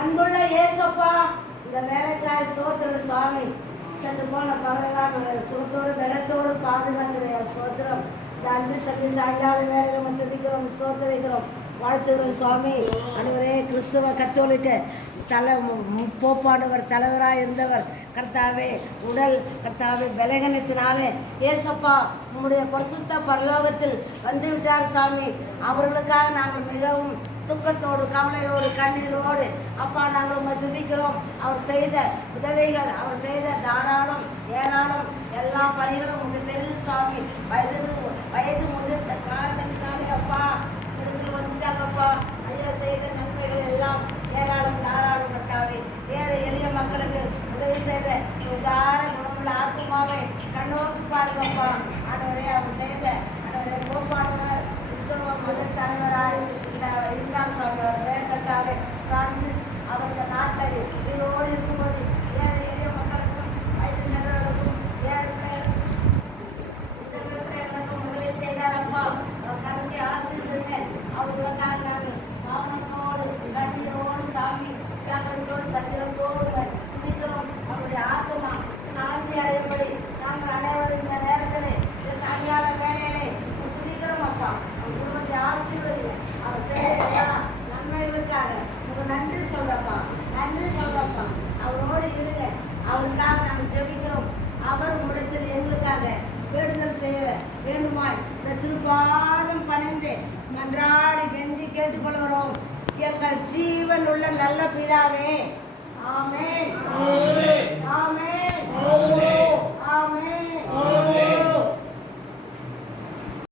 அன்புள்ள ஏசப்பா, இந்த வேலைக்காய் சோத்திரம் சுவாமி. சென்று போன பகலாம் சுகத்தோடு வெள்ளத்தோடு பாதுகாக்கிற சோத்திரம். இந்த அஞ்சு சந்தி சாயங்கால வேலையில் நம்ம துதிக்கிறோம், சோத்திரிக்கிறோம், வாழ்த்துகிறோம் சுவாமி. அனைவரே கிறிஸ்துவ கத்தோலிக்க போப்பாண்டவர் தலைவராக இருந்தவர் கர்த்தாவே, உடல் கர்த்தாவே பலகீனத்தினாலே ஏசப்பா உம்முடைய பரிசுத்த பரலோகத்தில் வந்துவிட்டார் சாமி. அவர்களுக்காக நாங்கள் மிகவும் துக்கத்தோடு கவலையோடு கண்ணீரோடு அப்பா நாங்கள் உங்களை துதிக்கிறோம். அவர் செய்த உதவிகள், அவர் செய்த தாராளம் ஏராளம் எல்லா பணிகளும் உங்களுக்கு தெரியும் சாமி. வயது முதிர்ந்த காரணத்தினாலே அப்பா இடத்துல வந்துட்டாங்கப்பா. ஐயா செய்த நன்மைகள் எல்லாம் ஏராளம் தாராளம் கர்த்தாவே. ஏழை எளிய மக்களுக்கு உதவி செய்த உதார குணமுள்ள ஆத்மாவை கண்ணோக்கி பாருங்கப்பா. ஆண்டவரே அவர் செய்த ஆண்டவரே போப்பாண்டவர் கிறிஸ்தவ மத தலைவராக இருந்தார் சாமி. அவர் பேர் கர்த்தாவே பிரான்சிஸ். அவர்கள் நாட்டில் உயிரோடு இருக்கும்போது ஏழை எளிய மக்களுக்கும் வயது சென்றவர்களுக்கும் ஏழை பிள்ளைகளுக்கும் உதவி செய்தார் அப்பா. அவர் கருத்தை ஆசிரியங்க. அவர்களுக்காக நாங்கள் பாவனத்தோடு கண்ணீரோடு சாமி தியாகத்தோடு சத்திரத்தோடு துதிக்கிறோம். அவருடைய ஆத்மா சாந்தி அடையும்படி நாங்கள் அனைவரும் இந்த நேரத்தில் இந்த சாயங்கால வேலையிலே துதிக்கிறோம் அப்பா. அவர் குடும்பத்தை ஆசீர்வதிங்க. அவர் செய்த நன்மைகளுக்காக உங்களுக்கு நன்றி சொல்றப்பா, நன்றி சொல்றப்பா. அவரோடு இருங்க. அவருக்காக நாங்கள் ஜெபிக்கிறோம். அவர் உம்மிடத்தில் எங்களுக்காக வேண்டுதல் செய்ய வேண்டுமாய் இந்த திருப்பாதம் பணிந்து மன்றாடி கெஞ்சி கேட்டுக்கொள்கிறோம். எங்கள் ஜீவன் உள்ள நல்ல பிதாவே. ஆமென், ஆமென், ஆமென், ஆமென்.